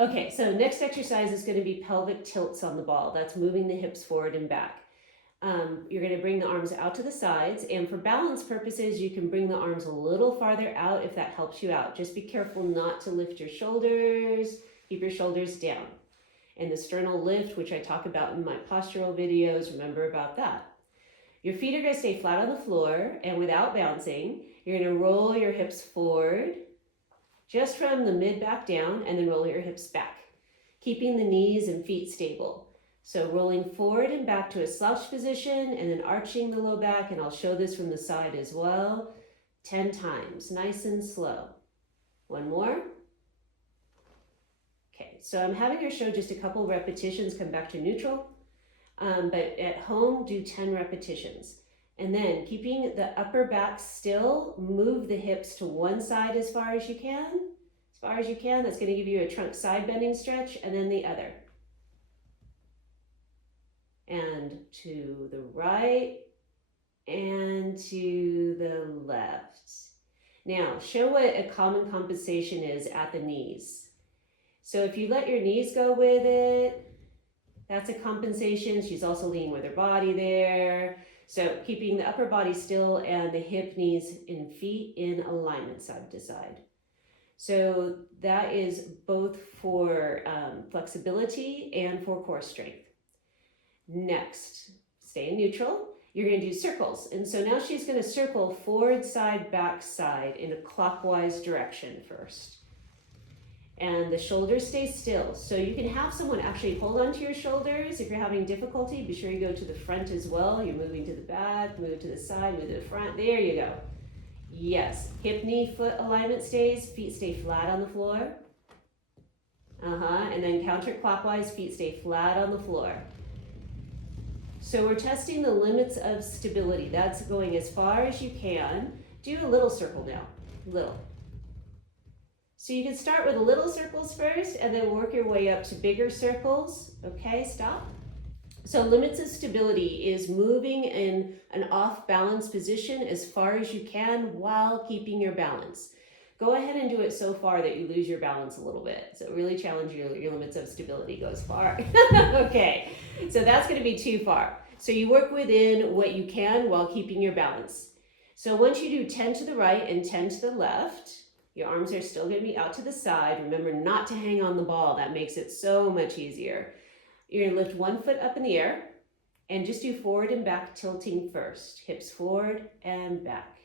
Okay, so next exercise is going to be pelvic tilts on the ball. That's moving the hips forward and back. You're going to bring the arms out to the sides, and for balance purposes, you can bring the arms a little farther out if that helps you out. Just be careful not to lift your shoulders. Keep your shoulders down. And the sternal lift, which I talk about in my postural videos, remember about that. Your feet are going to stay flat on the floor, and without bouncing, you're going to roll your hips forward, just from the mid back down, and then roll your hips back, keeping the knees and feet stable. So rolling forward and back to a slouch position, and then arching the low back, and I'll show this from the side as well, 10 times, nice and slow. One more. Okay, so I'm having her show just a couple repetitions, come back to neutral. But at home, do 10 repetitions. And then keeping the upper back still, move the hips to one side as far as you can. As far as you can, that's going to give you a trunk side bending stretch, and then the other. And to the right, and to the left. Now, show what a common compensation is at the knees. So if you let your knees go with it, that's a compensation. She's also leaning with her body there. So keeping the upper body still and the hip, knees, and feet in alignment side to side. So that is both for flexibility and for core strength. Next, stay in neutral. You're going to do circles. And so now she's going to circle forward, side, back, side in a clockwise direction first. And the shoulders stay still. So you can have someone actually hold onto your shoulders. If you're having difficulty, be sure you go to the front as well. You're moving to the back, move to the side, move to the front. There you go. Yes, hip, knee, foot alignment stays. Feet stay flat on the floor. And then counterclockwise, feet stay flat on the floor. So we're testing the limits of stability. That's going as far as you can. Do a little circle now, little. So you can start with little circles first and then work your way up to bigger circles. Okay, stop. So limits of stability is moving in an off balance position as far as you can while keeping your balance. Go ahead and do it so far that you lose your balance a little bit. So really challenge your limits of stability goes far. Okay, so that's going to be too far. So you work within what you can while keeping your balance. So once you do 10 to the right and 10 to the left, your arms are still going to be out to the side. Remember not to hang on the ball. That makes it so much easier. You're going to lift one foot up in the air and just do forward and back tilting first. Hips forward and back.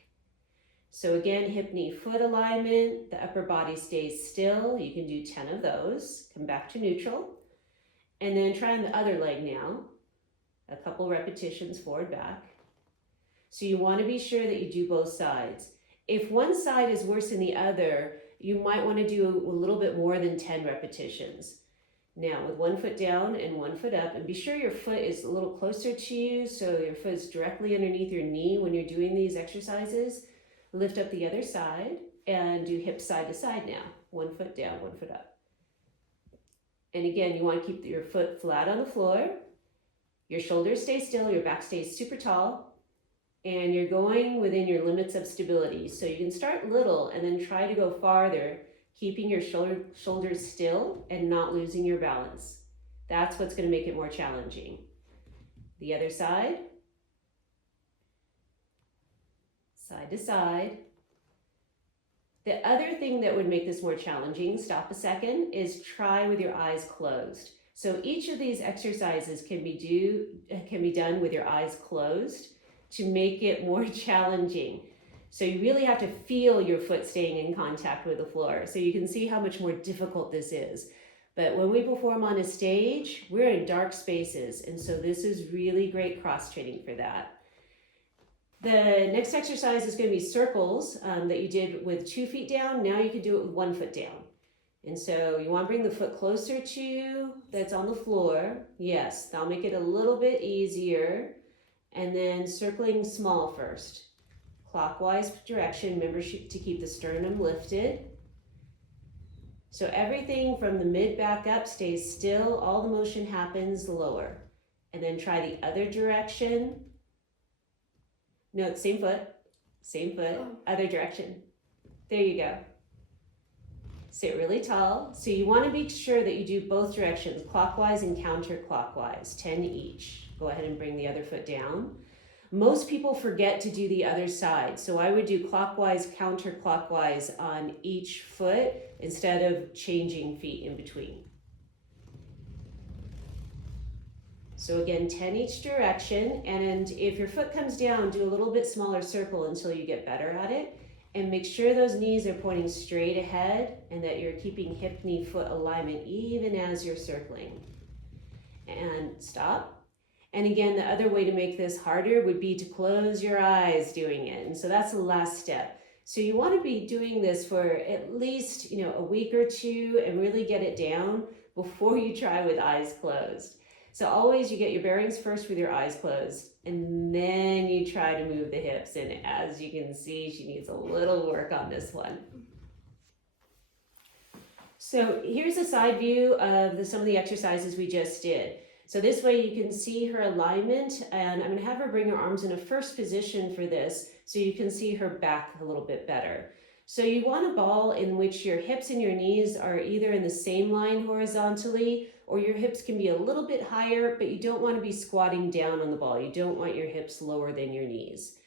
So again, hip, knee, foot alignment. The upper body stays still. You can do 10 of those. Come back to neutral. And then try on the other leg now. A couple repetitions forward, back. So you want to be sure that you do both sides. If one side is worse than the other, you might want to do a little bit more than 10 repetitions. Now with one foot down and one foot up, and be sure your foot is a little closer to you so your foot is directly underneath your knee when you're doing these exercises. Lift up the other side and do hips side to side now. One foot down, one foot up. And again, you want to keep your foot flat on the floor. Your shoulders stay still, your back stays super tall. And you're going within your limits of stability. So you can start little and then try to go farther, keeping your shoulders still and not losing your balance. That's what's going to make it more challenging. The other side. Side to side. The other thing that would make this more challenging, stop a second, is try with your eyes closed. So each of these exercises can be done with your eyes closed to make it more challenging. So you really have to feel your foot staying in contact with the floor. So you can see how much more difficult this is. But when we perform on a stage, we're in dark spaces. And so this is really great cross training for that. The next exercise is going to be circles that you did with 2 feet down. Now you can do it with 1 foot down. And so you want to bring the foot closer to you that's on the floor. Yes, that'll make it a little bit easier. And then circling small first. Clockwise direction, remember to keep the sternum lifted. So everything from the mid back up stays still, all the motion happens lower. And then try the other direction. No, same foot, other direction. There you go. Sit really tall. So you want to be sure that you do both directions, clockwise and counterclockwise, 10 each. Go ahead and bring the other foot down. Most people forget to do the other side. So I would do clockwise, counterclockwise on each foot instead of changing feet in between. So again, 10 each direction. And if your foot comes down, do a little bit smaller circle until you get better at it. And make sure those knees are pointing straight ahead and that you're keeping hip, knee, foot alignment even as you're circling. And stop. And again, the other way to make this harder would be to close your eyes doing it. And so that's the last step. So you want to be doing this for at least, a week or two and really get it down before you try with eyes closed. So always you get your bearings first with your eyes closed, and then you try to move the hips. And as you can see, she needs a little work on this one. So here's a side view of some of the exercises we just did. So this way you can see her alignment, and I'm going to have her bring her arms in a first position for this so you can see her back a little bit better. So you want a ball in which your hips and your knees are either in the same line horizontally, or your hips can be a little bit higher, but you don't want to be squatting down on the ball. You don't want your hips lower than your knees.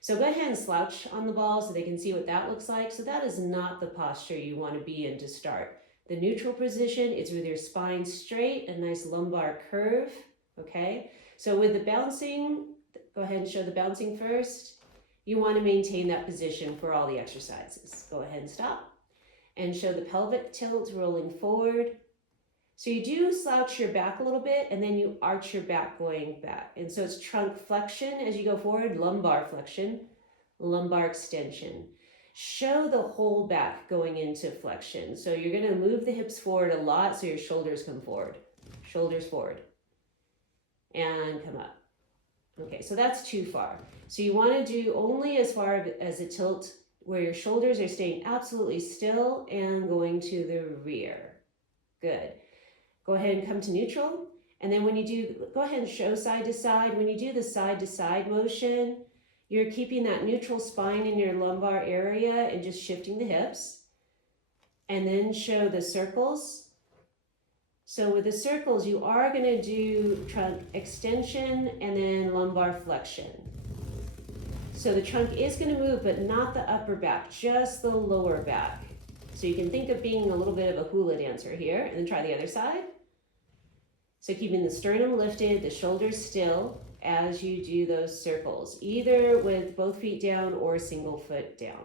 So go ahead and slouch on the ball so they can see what that looks like. So that is not the posture you want to be in to start. The neutral position is with your spine straight, a nice lumbar curve, okay? So with the bouncing, go ahead and show the bouncing first. You want to maintain that position for all the exercises. Go ahead and stop and show the pelvic tilt rolling forward. So you do slouch your back a little bit and then you arch your back going back. And so it's trunk flexion as you go forward, lumbar flexion, lumbar extension. Show the whole back going into flexion. So you're going to move the hips forward a lot so your shoulders come forward. Shoulders forward. And come up. Okay, so that's too far. So you want to do only as far as a tilt where your shoulders are staying absolutely still and going to the rear. Good. Go ahead and come to neutral. And then when you do, go ahead and show side to side. When you do the side to side motion, you're keeping that neutral spine in your lumbar area and just shifting the hips. And then show the circles. So with the circles, you are going to do trunk extension and then lumbar flexion. So the trunk is going to move, but not the upper back, just the lower back. So you can think of being a little bit of a hula dancer here, and then try the other side. So keeping the sternum lifted, the shoulders still as you do those circles, either with both feet down or single foot down.